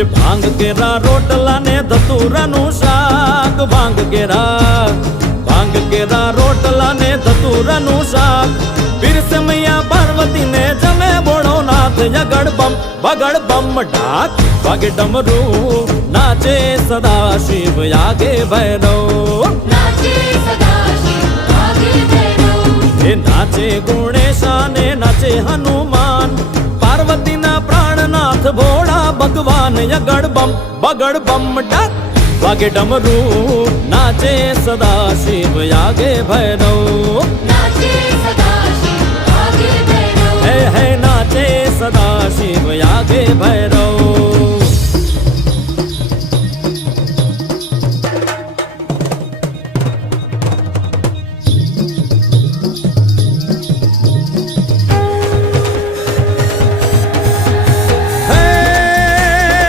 એ ભાંગ કેરા રોટલા ને ધતુરાનું શાક, ભાંગ કેરા રોટલા ને ધતુરાનું શાક, પીરસે મૈયા પાર્વતી ને જમે બોળો નાથ, જગડ બમ ઢાક, વાગે ડમરું નાચે સદા શિવ આગે ભૈરવ, એ નાચે ગુણેશા ને નાચે હનુમાન, પાર્વતીના પ્રાણનાથ ભોળા ભગવાન, યગડ બમ ડાક, વાગે ડમરું નાચે સદા શિવ આગે ભૈરવ, હે નાચે સદા શિવ આગે ભૈરવ.